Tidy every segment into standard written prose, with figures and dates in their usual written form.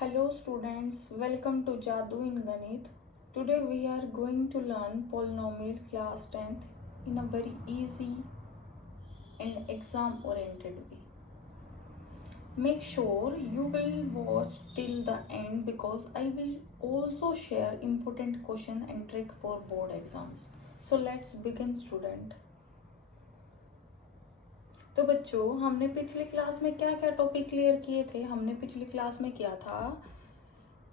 Hello students, welcome to Jadoo in Ganit. Today we are going to learn polynomial class 10th in a very easy and exam oriented way. Make sure you will watch till the end because I will also share important question and trick for board exams. So let's begin student. तो बच्चों हमने पिछली class में क्या क्या topic clear किए थे। हमने पिछली क्लास में किया था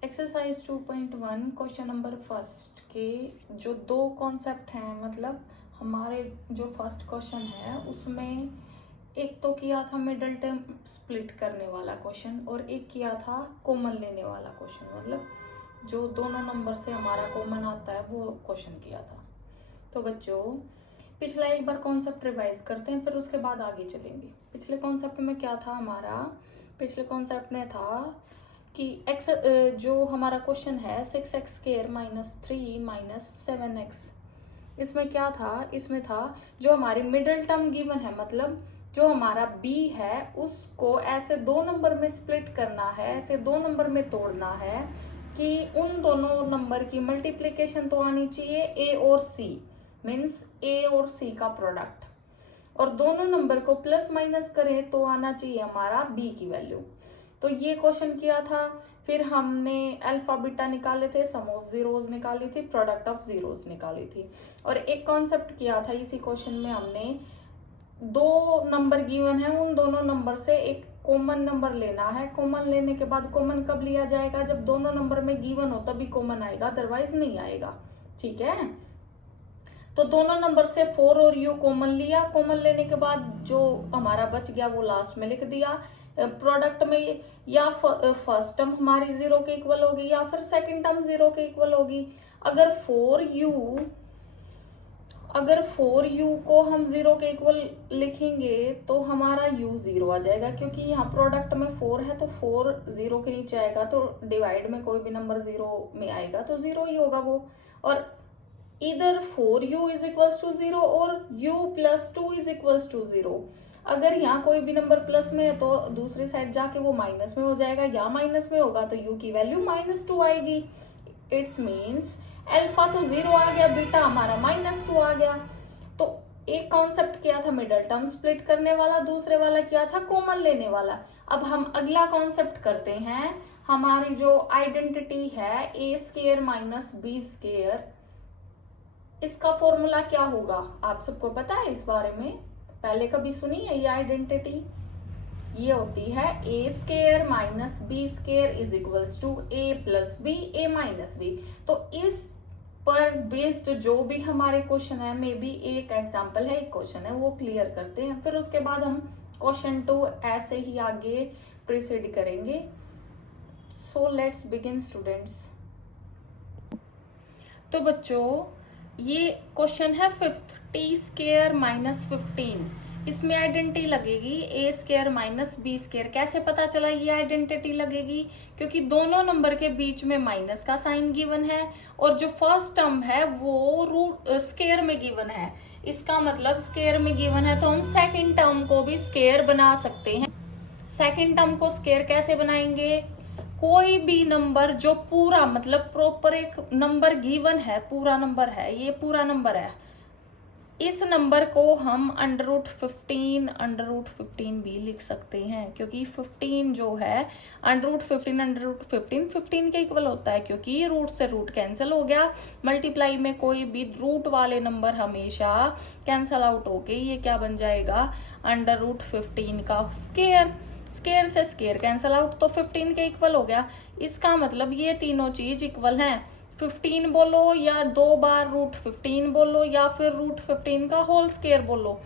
एक्सरसाइज 2.1 क्वेश्चन नंबर फर्स्ट के जो दो कॉन्सेप्ट हैं, मतलब हमारे जो फर्स्ट क्वेश्चन है उसमें एक तो किया था मिडल टर्म स्प्लिट करने वाला क्वेश्चन और एक किया था कॉमन लेने वाला क्वेश्चन, मतलब जो दोनों नंबर से हमारा कॉमन आता है वो क्वेश्चन किया था। तो बच्चों पिछला एक बार कॉन्सेप्ट रिवाइज करते हैं, फिर उसके बाद आगे चलेंगे। पिछले कॉन्सेप्ट में क्या था हमारा, पिछले कॉन्सेप्ट में था कि एक्स जो हमारा क्वेश्चन है 6x square minus 3 minus 7x, इसमें क्या था, इसमें था जो हमारी मिडिल टर्म गिवन है, मतलब जो हमारा b है उसको ऐसे दो नंबर में स्प्लिट करना है, ऐसे दो नंबर में तोड़ना है कि उन दोनों नंबर की मल्टीप्लिकेशन तो आनी चाहिए a और c, मीन्स a और c का प्रोडक्ट, और दोनों नंबर को प्लस माइनस करें तो आना चाहिए हमारा b की वैल्यू। तो ये क्वेश्चन किया था। फिर हमने अल्फा बीटा निकाले थे, सम ऑफ जीरोस निकाली थी, प्रोडक्ट ऑफ जीरोस निकाली थी, और एक कॉन्सेप्ट किया था इसी क्वेश्चन में हमने दो नंबर गिवन है, उन दोनों नंबर से एक कॉमन नंबर लेना है। कॉमन लेने के बाद कॉमन कब लिया जाएगा, जब दोनों नंबर में गिवन हो तभी कॉमन आएगा, अदरवाइज नहीं आएगा। ठीक है, तो दोनों नंबर से 4 और u कॉमन लिया। कॉमन लेने के बाद जो हमारा बच गया वो लास्ट में लिख दिया। प्रोडक्ट में या फर्स्ट टर्म हमारी 0 के इक्वल होगी या फिर सेकंड टर्म 0 के इक्वल होगी। अगर 4u को हम 0 के इक्वल लिखेंगे तो हमारा u 0 आ जाएगा, क्योंकि यहाँ प्रोडक्ट में 4 है तो 4 0 के नीचे आएगा, तो डिवाइड में कोई भी नंबर 0 में आएगा तो 0 ही होगा वो। और इधर 4u इज इक्वल्स टू 0 और u plus 2 is equals to 0। अगर यहाँ कोई भी नंबर प्लस में है तो दूसरी साइड जाके वो माइनस में हो जाएगा, या माइनस में होगा तो u की वैल्यू -2 आएगी। इट्स मीन्स अल्फा तो 0 आ गया, बीटा हमारा -2 आ गया। तो एक कॉन्सेप्ट किया था मिडल टर्म स्प्लिट करने वाला, दूसरे वाला किया था कॉमन लेने वाला। अब हम अगला कॉन्सेप्ट करते हैं। हमारी जो आइडेंटिटी है a square minus b square, इसका फॉर्मूला क्या होगा आप सबको पता है इस बारे में, पहले कभी सुनी है ये आइडेंटिटी? ये होती है a square minus b square is equals to a plus b, a minus b। तो इस पर बेस्ड जो भी हमारे क्वेश्चन है, मे बी एक एग्जांपल है, एक क्वेश्चन है, वो क्लियर करते हैं, फिर उसके बाद हम क्वेश्चन 2 ऐसे ही आगे प्रोसीड करेंगे। So let's begin students. तो बच्चों ये क्वेश्चन है 5th, टी स्क्वायर माइनस 15, इसमें आइडेंटिटी लगेगी a square minus b square. कैसे पता चला ये आइडेंटिटी लगेगी, क्योंकि दोनों नंबर के बीच में माइनस का साइन गिवन है और जो फर्स्ट टर्म है वो रूट स्क्वायर में गिवन है। इसका मतलब स्क्वायर में गिवन है तो हम सेकंड टर्म को भी स्क्वायर बना सकते हैं। सेकंड टर्म को स्क्वायर कैसे बनाएंगे, कोई भी नंबर जो पूरा मतलब प्रॉपर एक नंबर गिवन है, पूरा नंबर है, ये पूरा नंबर है, इस नंबर को हम √15 भी लिख सकते हैं, क्योंकि 15 जो है √15 के इक्वल होता है, क्योंकि रूट से रूट कैंसिल हो गया। मल्टीप्लाई में कोई भी रूट वाले नंबर हमेशा कैंसिल आउट होके ये क्या बन जाएगा, √15 का स्क्वायर। स्क्वायर से स्क्वायर कैंसिल आउट तो 15 के इक्वल हो गया। इसका मतलब ये तीनों चीज इक्वल हैं। 15 बोलो या 2 बार √15 बोलो या फिर √15 का होल स्क्वायर बोलो,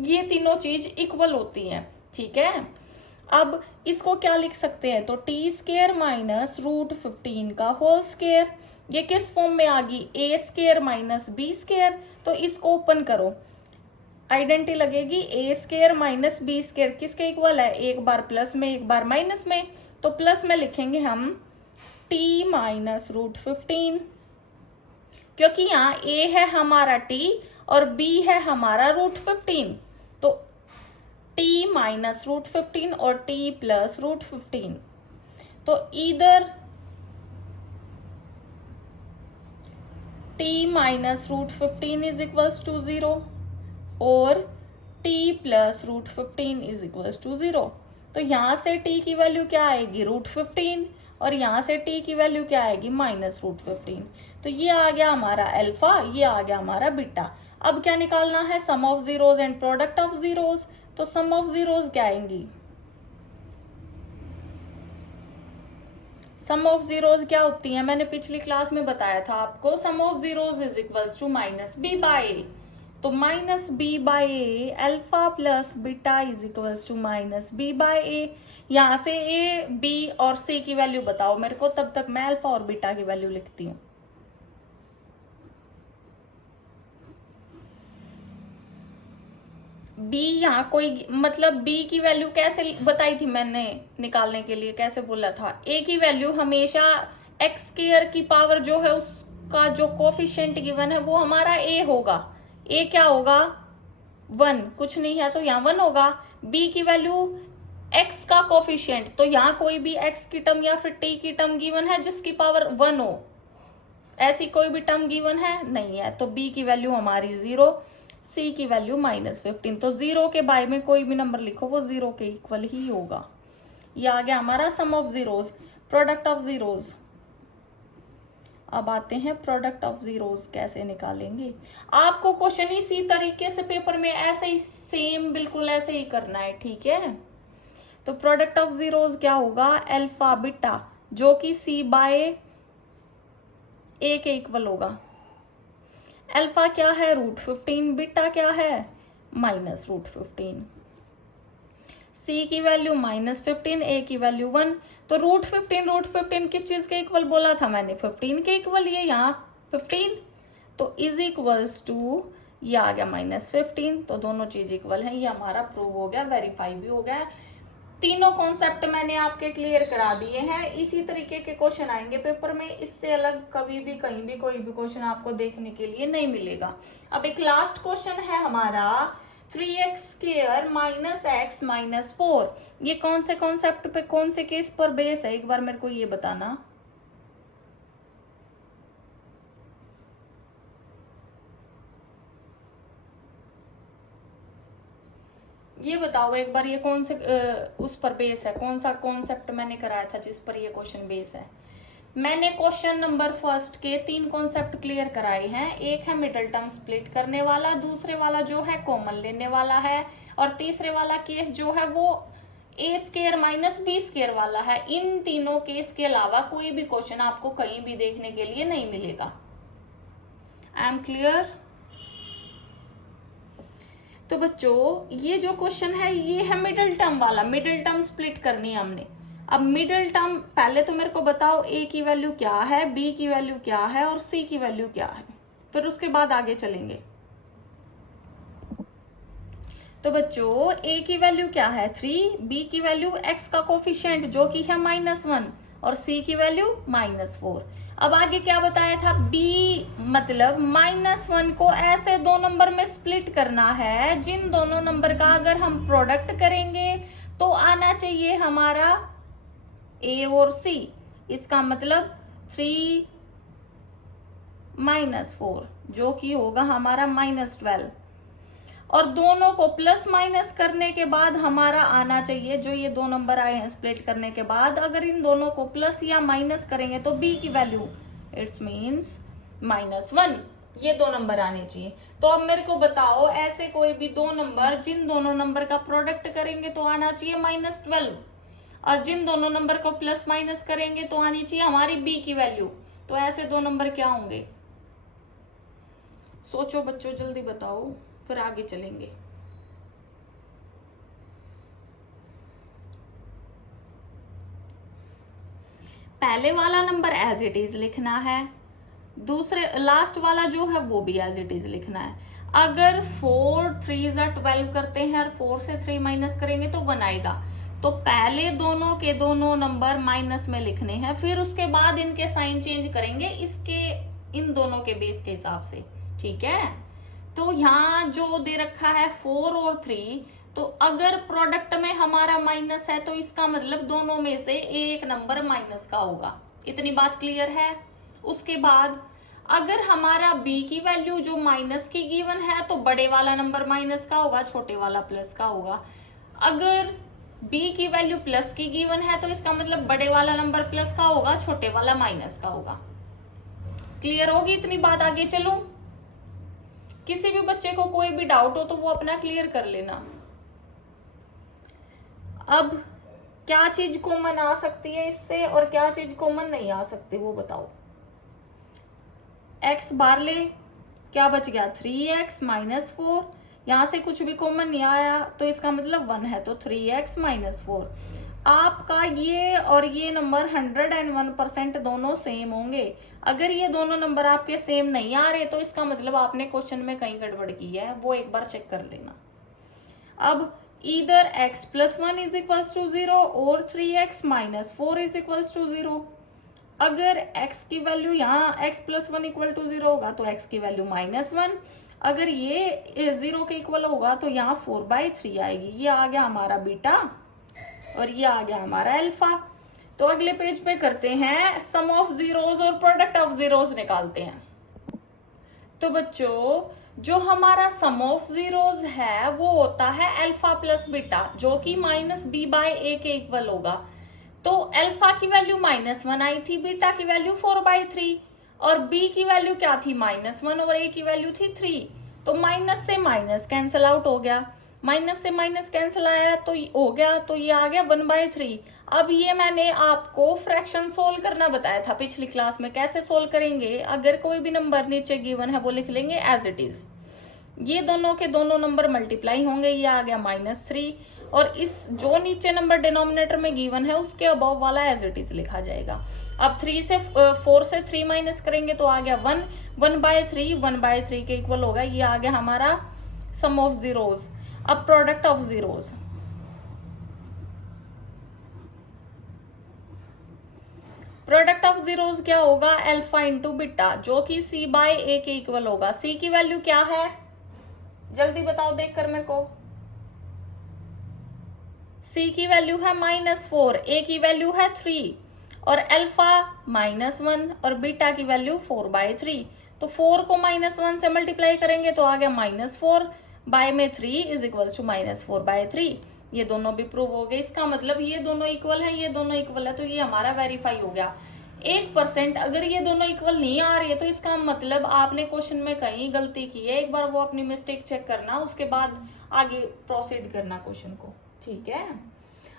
ये तीनों चीज इक्वल होती हैं। ठीक है, अब इसको क्या लिख सकते हैं, तो टी स्क्वायर माइनस √15 का होल स्क्वायर, ये किस फॉर्म में आ गई, a square minus b square. तो इसको ओपन करो, आइडेंटिटी लगेगी a square minus b square किसके इक्वल है, एक बार प्लस में एक बार माइनस में, तो प्लस में लिखेंगे हम t माइनस √15, क्योंकि यहाँ a है हमारा t और b है हमारा √15, तो t माइनस √15 और t प्लस √15। तो either t minus root 15 is equals to 0 और t plus root 15 is equals to 0। तो यहां से t की वैल्यू क्या आएगी, रूट 15, और यहां से t की वैल्यू क्या आएगी, माइनस रूट 15। तो ये आ गया हमारा अल्फा, ये आ गया हमारा बीटा। अब क्या निकालना है, sum of zeros and product of zeros. तो सम ऑफ जीरोज क्या आएंगी, सम ऑफ जीरोज क्या होती है, मैंने पिछली क्लास में बताया था आपको, sum of zeros is equals to minus b by a. तो minus b by a, alpha plus beta is equals to minus b by a. यहां से ए, बी और सी की वैल्यू बताओ मेरे को, तब तक मैं अल्फा और बीटा की वैल्यू लिखती हूँ। बी यहाँ कोई मतलब बी की वैल्यू कैसे बताई थी मैंने निकालने के लिए, कैसे बोला था, ए की वैल्यू हमेशा एक्स स्क्वायर की पावर जो है उसका जो कोफिशिएंट गिवन है वो हमारा ए होगा। ए क्या होगा, 1, कुछ नहीं है तो यहाँ 1 होगा। बी की वैल्यू एक्स का कोफिशिएंट, तो यहाँ कोई भी एक्स की टर्म या फिर टी की टर्म गिवन है जिसकी पावर 1 हो, ऐसी कोई भी टर्म गिवन है नहीं है, तो बी की वैल्यू हमारी 0, सी की वैल्यू माइनस 15। तो 0 के बाय में कोई भी नंबर लिखो वो 0 के इक्वल ही होगा। ये आ गया हमारा sum of zeros, product of zeros. अब आते हैं प्रोडक्ट ऑफ जीरोज कैसे निकालेंगे। आपको क्वेश्चन इसी तरीके से पेपर में ऐसे ही सेम बिल्कुल ऐसे ही करना है, ठीक है। तो प्रोडक्ट ऑफ जीरोज क्या होगा, अल्फा बीटा जो कि सी बाय ए के इक्वल होगा। अल्फा क्या है, रूट 15, बीटा क्या है, माइनस रूट 15। सी की वैल्यू माइनस 15, ए की वैल्यू 1। तो रूट 15 किस चीज के इक्वल बोला था मैंने, 15 के इक्वल, ये यहाँ 15, तो इज इक्वल्स टू ये आ गया माइनस 15। तो दोनों चीज इक्वल है, ये हमारा प्रूव हो गया, वेरीफाई भी हो गया। तीनों कॉन्सेप्ट मैंने आपके क्लियर करा दिए हैं। इसी तरीके के क्वेश्चन आएंगे पेपर में, इससे अलग कभी भी कहीं भी कोई भी क्वेश्चन आपको देखने के लिए नहीं मिलेगा। अब एक लास्ट क्वेश्चन है हमारा 3x² माइनस x माइनस 4। ये कौन से कॉन्सेप्ट पे, कौन से केस पर बेस है, एक बार मेरे को ये बताना। ये बताओ एक बार, ये कौन से उस पर बेस है, कौन सा कॉन्सेप्ट मैंने कराया था जिस पर ये क्वेश्चन बेस है। मैंने क्वेश्चन नंबर फर्स्ट के 3 कॉन्सेप्ट क्लियर कराए हैं। एक है मिडल टर्म स्प्लिट करने वाला, दूसरे वाला जो है कॉमन लेने वाला है, और तीसरे वाला केस जो है वो a² माइनस b² वाला है। इन तीनों केस के अलावा कोई भी क्वेश्चन आपको कहीं भी देखने के लिए नहीं मिलेगा। I am clear. तो बच्चों ये जो क्वेश्चन है ये है मिडिल टर्म वाला, मिडिल टर्म स्प्लिट करनी है हमने। अब मिडिल टर्म पहले तो मेरे को बताओ a की वैल्यू क्या है, b की वैल्यू क्या है और c की वैल्यू क्या है, फिर उसके बाद आगे चलेंगे। तो बच्चों a की वैल्यू क्या है 3, b की वैल्यू x का कोफिशिएंट जो कि है -1 और c की वैल्यू -4। अब आगे क्या बताया था, b मतलब -1 को ऐसे दो नंबर में स्प्लिट करना है जिन दोनों नंबर का अगर हम प्रोडक्ट करेंगे तो आना चाहिए हमारा a और c। इसका मतलब 3 -4 जो कि होगा हमारा -12, और दोनों को प्लस माइनस करने के बाद हमारा आना चाहिए, जो ये दो नंबर आए हैं स्प्लिट करने के बाद, अगर इन दोनों को प्लस या माइनस करेंगे तो b की वैल्यू इट्स मीन्स -1, ये दो नंबर आने चाहिए। तो अब मेरे को बताओ ऐसे कोई भी दो नंबर जिन दोनों नंबर का प्रोडक्ट करेंगे तो आना चाहिए -12, और जिन दोनों नंबर को प्लस माइनस करेंगे तो आनी चाहिए हमारी b की वैल्यू। तो ऐसे दो नंबर क्या होंगे, सोचो बच्चों, जल्दी बताओ, फिर आगे चलेंगे। पहले वाला नंबर एज इट इज लिखना है, दूसरे लास्ट वाला जो है वो भी एज इट इज लिखना है। अगर 4 3 12 करते हैं और 4 से 3 माइनस करेंगे तो 1 आएगा, तो पहले दोनों के दोनों नंबर माइनस में लिखने हैं, फिर उसके बाद इनके साइन चेंज करेंगे इसके इन दोनों के बेस के हिसाब से, ठीक है। तो यहाँ जो दे रखा है 4 और 3, तो अगर प्रोडक्ट में हमारा माइनस है तो इसका मतलब दोनों में से एक नंबर माइनस का होगा। इतनी बात क्लियर है। उसके बाद अगर हमारा बी की वैल्यू जो माइनस की गिवन है तो बड़े वाला नंबर माइनस का होगा, छोटे वाला प्लस का होगा। अगर बी की वैल्यू प्लस की गिवन है तो इसका मतलब बड़े वाला नंबर प्लस का होगा, छोटे वाला माइनस का होगा। क्लियर होगी इतनी बात? आगे चलो, किसी भी बच्चे को कोई भी डाउट हो तो वो अपना क्लियर कर लेना। अब क्या चीज कॉमन आ सकती है इससे और क्या चीज कॉमन नहीं आ सकती वो बताओ। एक्स बाहर ले, क्या बच गया 3x माइनस 4। यहां से कुछ भी कॉमन नहीं आया तो इसका मतलब 1 है, तो 3x माइनस 4। आपका ये और ये नंबर 101% दोनों सेम होंगे। अगर ये दोनों नंबर आपके सेम नहीं आ रहे तो इसका मतलब आपने क्वेश्चन में कहीं गड़बड़ की है, वो एक बार चेक कर लेना। अब either x plus 1 is equals to 0 और 3x minus 4 is equals to 0। अगर x की वैल्यू यहाँ x plus 1 इक्वल टू 0 होगा तो x की वैल्यू -1। अगर ये 0 के इक्वल होगा तो यहाँ 4/3 आएगी। ये आ गया हमारा बीटा और ये आ गया हमारा अल्फा। तो अगले पेज पे करते हैं सम ऑफ जीरोस और प्रोडक्ट ऑफ जीरोस निकालते हैं। तो बच्चों जो हमारा सम ऑफ जीरोस है वो होता है अल्फा प्लस बीटा, जो कि -b/a के इक्वल होगा। तो अल्फा की वैल्यू -1 आई थी, बीटा की वैल्यू 4/3 और b की वैल्यू क्या थी -1 और a की वैल्यू थी 3। तो माइनस से माइनस कैंसिल आउट हो गया, माइनस से माइनस कैंसिल आया तो हो गया, तो ये आ गया 1/3। अब ये मैंने आपको फ्रैक्शन सोल्व करना बताया था पिछली क्लास में, कैसे सोल्व करेंगे। अगर कोई भी नंबर नीचे गिवन है वो लिख लेंगे एज इट इज। ये दोनों के दोनों नंबर मल्टीप्लाई होंगे, ये आ गया -3 और इस जो नीचे नंबर डिनोमिनेटर में गिवन है उसके अबव वाला एज इट इज लिखा जाएगा। अब 4 से 3 माइनस करेंगे तो आ गया 1, 1/3 के इक्वल होगा। ये आ गया हमारा सम ऑफ जीरोस। अब product of zeros, product of zeros क्या होगा, अल्फा इंटू बीटा, जो कि c/a के इक्वल होगा। c की वैल्यू क्या है जल्दी बताओ देख कर मेरे को। c की वैल्यू है -4, a की वैल्यू है 3 और अल्फा -1 और बीटा की वैल्यू 4/3। तो 4 को -1 से मल्टीप्लाई करेंगे तो आ गया -4 बाय में 3 इज इक्वल टू -4/3। ये दोनों भी प्रूव हो गए। इसका मतलब ये दोनों इक्वल है, ये दोनों इक्वल है, तो ये हमारा वेरीफाई हो गया। 1% अगर ये दोनों इक्वल नहीं आ रही है तो इसका मतलब आपने क्वेश्चन में कहीं गलती की है। एक बार वो अपनी मिस्टेक चेक करना, उसके बाद आगे प्रोसीड करना क्वेश्चन को, ठीक है।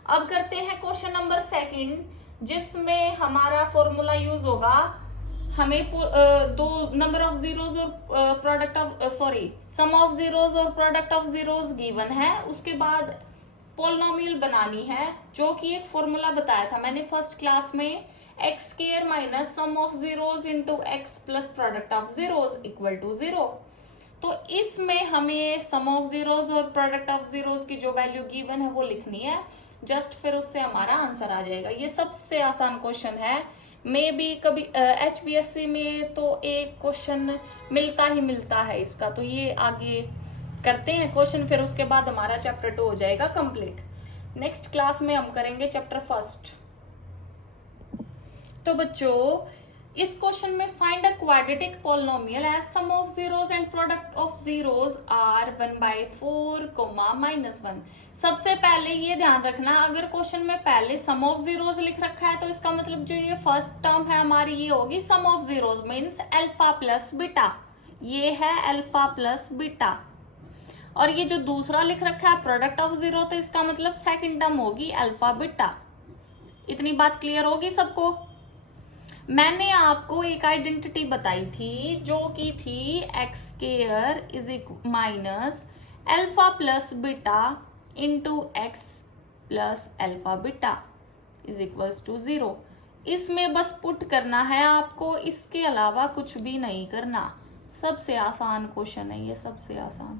अब करते हैं क्वेश्चन नंबर 2, जिसमें हमारा फॉर्मूला यूज होगा। हमें दो नंबर ऑफ जीरोस और product of sum of zeros और प्रोडक्ट ऑफ जीरोस गिवन है। उसके बाद पॉलिनोमियल बनानी है, जो कि एक फॉर्मूला बताया था मैंने फर्स्ट क्लास में, x² minus sum of zeros into x plus product of zeros equal to 0। तो इसमें हमें सम ऑफ जीरोस और प्रोडक्ट ऑफ जीरोस की जो वैल्यू गिवन है वो लिखनी है जस्ट, फिर उससे हमारा आंसर आ जाएगा। ये सबसे आसान क्वेश्चन है। मे भी कभी HBSC में तो एक क्वेश्चन मिलता ही मिलता है इसका, तो ये आगे करते हैं क्वेश्चन, फिर उसके बाद हमारा चैप्टर 2 हो जाएगा कंप्लीट। नेक्स्ट क्लास में हम करेंगे चैप्टर 1। तो बच्चों इस क्वेश्चन में find a quadratic polynomial as sum of zeros and product of zeros are 1/4, -1। सबसे पहले ये ध्यान रखना, अगर क्वेश्चन में पहले सम ऑफ जीरोस लिख रखा है तो इसका मतलब जो ये फर्स्ट टर्म है हमारी ये होगी sum of zeros, means alpha plus beta. ये है अल्फा प्लस बीटा। और ये जो दूसरा लिख रखा है प्रोडक्ट ऑफ जीरो, तो इसका मतलब सेकंड टर्म होगी अल्फा बीटा। इतनी बात क्लियर होगी सबको। मैंने आपको एक आइडेंटिटी बताई थी जो कि थी x² is minus alpha plus beta into x plus alpha beta is equals to 0। इसमें बस पुट करना है आपको, इसके अलावा कुछ भी नहीं करना। सबसे आसान क्वेश्चन है ये, सबसे आसान।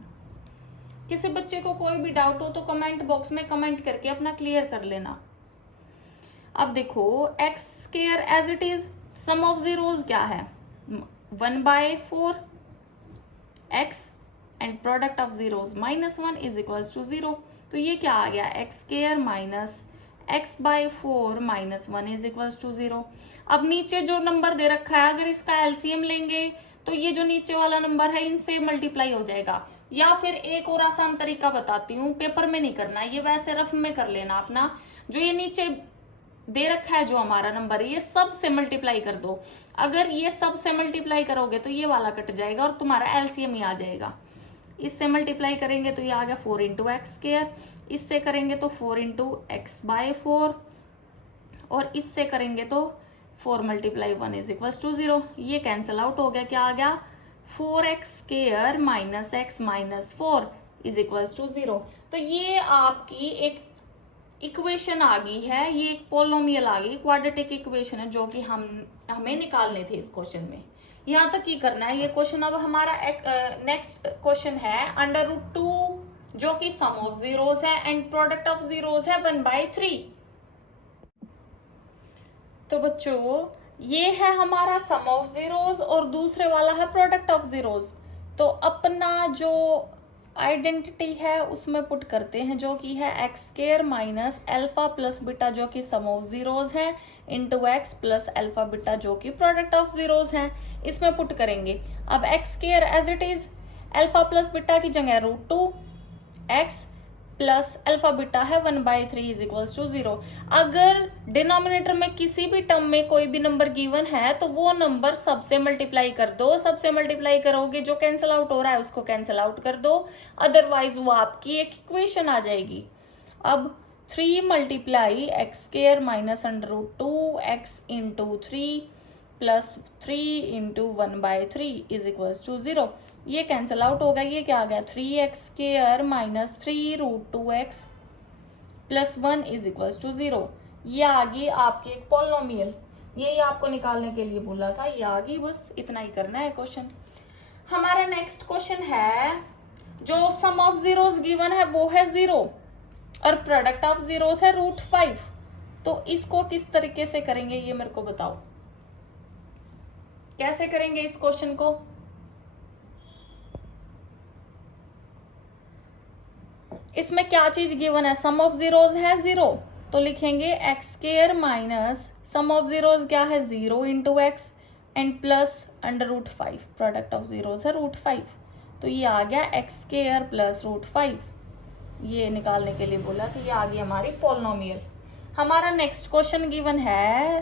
किसी बच्चे को कोई भी डाउट हो तो कमेंट बॉक्स में कमेंट करके अपना क्लियर कर लेना। अब देखो x² as it is, sum of zeros क्या है 1/4 x and product of zeros -1 is equals to 0। तो ये क्या आ गया, x square minus x by 4 minus 1 is equals to 0। अब नीचे जो नंबर दे रखा है अगर इसका एलसीएम लेंगे तो ये जो नीचे वाला नंबर है इनसे मल्टीप्लाई हो जाएगा। या फिर एक और आसान तरीका बताती हूँ, पेपर में नहीं करना, ये वैसे रफ में कर लेना अपना। जो ये नीचे दे रखा है जो हमारा नंबर है ये सब से मल्टीप्लाई कर दो। अगर ये सब से मल्टीप्लाई करोगे तो ये वाला कट जाएगा और तुम्हारा एलसीएम ही आ जाएगा। इससे मल्टीप्लाई करेंगे तो ये आ गया 4 इंटू एक्स स्क्वायर, इससे करेंगे तो 4 इंटू एक्स बाई 4, और इससे करेंगे तो 4 मल्टीप्लाई 1 इज इक्वल टू 0। ये कैंसिल आउट हो गया, क्या आ गया 4x square minus x minus 4 is equal to 0। तो ये आपकी एक इक्वेशन आ गई है, ये एक पोलिनोमियल आ गई, क्वाड्रेटिक इक्वेशन है जो कि हमें निकालने थे इस क्वेश्चन में। यहाँ तक ही करना है ये क्वेश्चन। अब हमारा नेक्स्ट क्वेश्चन है अंडर रूट 2 जो कि सम ऑफ जीरोस है एंड प्रोडक्ट ऑफ जीरोस है 1/3। तो बच्चों ये है हमारा सम ऑफ जीरोस और दूसरे वाला है प्रोडक्ट ऑफ जीरोस। तो अपना जो आइडेंटिटी है उसमें पुट करते हैं जो कि है x square minus alpha plus beta जो कि सम ऑफ जीरोस है into x plus alpha beta जो कि प्रोडक्ट ऑफ जीरोस है, इसमें पुट करेंगे। अब x square as it is alpha plus beta की जगह root 2 x plus alpha beta है 1/3 इज इक्वल्स टू 0। अगर डिनोमिनेटर में किसी भी टर्म में कोई भी नंबर गिवन है तो वो नंबर सबसे मल्टीप्लाई कर दो। सबसे मल्टीप्लाई करोगे जो कैंसिल आउट हो रहा है उसको कैंसिल आउट कर दो, अदरवाइज वो आपकी एक इक्वेशन आ जाएगी। अब 3 multiply x square minus under root 2 x into 3 plus 3 into 1/3 is equals to 0। ये कैंसिल आउट होगा, ये क्या आ गया 3x square minus 3 root 2x plus 1 is equal to 0। ये आ गई आपकी एक पोलिनोमियल, ये आपको निकालने के लिए बोला था, ये आ गई, बस इतना ही करना है क्वेश्चन। हमारा नेक्स्ट क्वेश्चन है जो सम ऑफ जीरोस गिवन है वो है 0 और प्रोडक्ट ऑफ जीरोस है रूट 5। तो इसको किस तरीके से करेंगे ये मेरे को बताओ, कैसे करेंगे इस क्वेश्चन को। इसमें क्या चीज गिवन है, सम ऑफ जीरोस है 0, तो लिखेंगे x square minus sum of zeros क्या है 0 into x and plus under root 5, product of zeros है रूट 5। तो ये आ गया एक्स स्क्वायर प्लस रूट 5, ये निकालने के लिए बोला था, ये आ गई हमारी पोलिनोमियल। हमारा नेक्स्ट क्वेश्चन गिवन है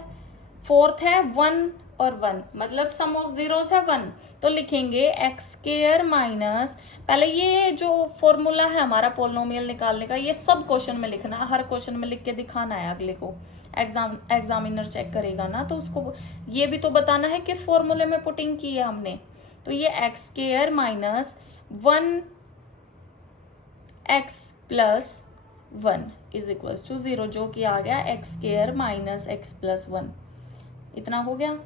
फोर्थ है 1 और 1, मतलब सम ऑफ जीरोस है 1, तो लिखेंगे एक्स स्क्वायर माइनस, पहले ये जो फॉर्मूला है हमारा पोलिनोमियल निकालने का ये सब क्वेश्चन में लिखना है, हर क्वेश्चन में लिख के दिखाना है अगले को, एग्जामिनर चेक करेगा ना तो उसको ये भी तो बताना है किस फॉर्मूले में पुटिंग की है हमने। तो ये x square minus 1 x plus 1 is equal to 0 जो कि आ गया x square minus x plus 1, इतना हो गया।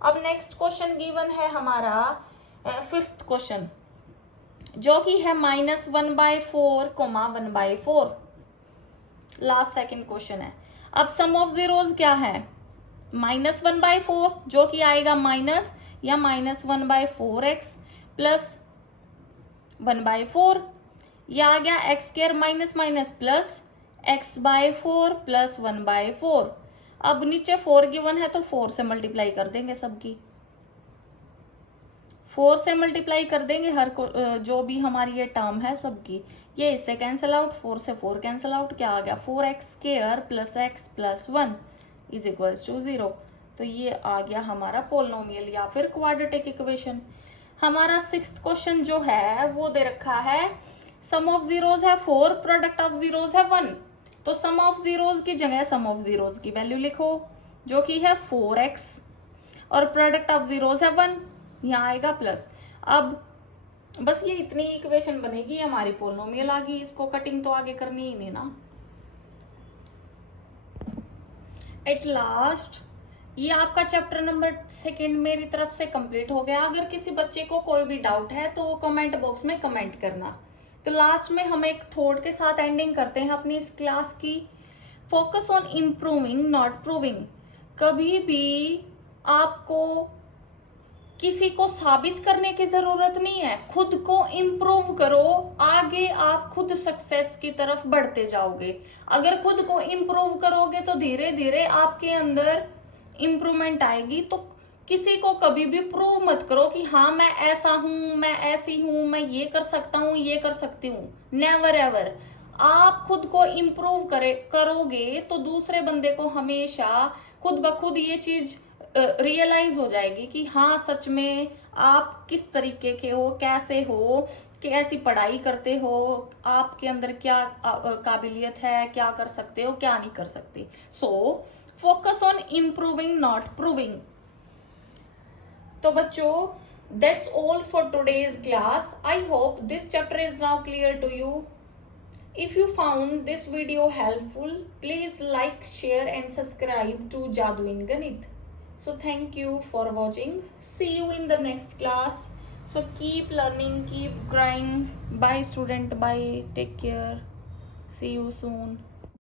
अब नेक्स्ट क्वेश्चन गिवन है हमारा फिफ्थ क्वेश्चन जो कि है -1/4, 1/4, लास्ट सेकंड क्वेश्चन है। अब सम ऑफ जीरोस क्या है, -1/4 जो कि आएगा माइनस या -1/4x प्लस 1/4, यह आ गया x square minus minus plus x/4 plus 1/4। अब नीचे 4 गिवन है तो 4 से मल्टीप्लाई कर देंगे, सबकी 4 से मल्टीप्लाई कर देंगे, हर को जो भी हमारी ये टर्म है सबकी, ये इससे कैंसिल आउट, 4 से 4 कैंसिल आउट, क्या आ गया 4x square plus x plus 1 is equal to 0। तो ये आ गया हमारा पोलिनोमियल या फिर क्वाड्रेटिक इक्वेशन। हमारा सिक्स्थ क्वेश्चन जो है वो दे रखा है सम ऑफ जीरोस है 4, प्रोडक्ट ऑफ जीरोस है 1, तो सम ऑफ जीरोस की जगह सम ऑफ जीरोस की वैल्यू लिखो जो कि है 4x और प्रोडक्ट ऑफ जीरोस है 1, यहाँ आएगा प्लस। अब बस ये इतनी इक्वेशन बनेगी, हमारी पोलिनोमियल आ गई, इसको कटिंग तो आगे करनी ही नहीं ना। एट लास्ट ये आपका चैप्टर नंबर 2 मेरी तरफ से कंप्लीट हो गया। अगर किसी बच्चे को कोई भी डाउट है तो वो कमेंट बॉक्स में कमेंट करना। तो लास्ट में हम एक थॉट के साथ एंडिंग करते हैं अपनी इस क्लास की। Focus on improving not proving. कभी भी आपको किसी को साबित करने की जरूरत नहीं है, खुद को इम्प्रूव करो, आगे आप खुद सक्सेस की तरफ बढ़ते जाओगे। अगर खुद को इम्प्रूव करोगे तो धीरे धीरे आपके अंदर इम्प्रूवमेंट आएगी। तो किसी को कभी भी प्रूव मत करो कि हाँ मैं ऐसा हूं, मैं ऐसी हूं, मैं ये कर सकता हूं, ये कर सकती हूँ। Never ever. आप खुद को इम्प्रूव करोगे तो दूसरे बंदे को हमेशा खुद ब खुद ये चीज रियलाइज हो जाएगी कि हाँ सच में आप किस तरीके के हो, कैसे हो, कि ऐसी पढ़ाई करते हो, आपके अंदर क्या काबिलियत है, क्या कर सकते हो, क्या नहीं कर सकते। So focus on improving not proving. तो बच्चों, that's all for today's class. I hope this chapter is now clear to you. If you found this video helpful, please like, share and subscribe to Jadoo in Ganit. So thank you for watching. See you in the next class. So keep learning, keep growing. Bye student, bye. Take care. See you soon.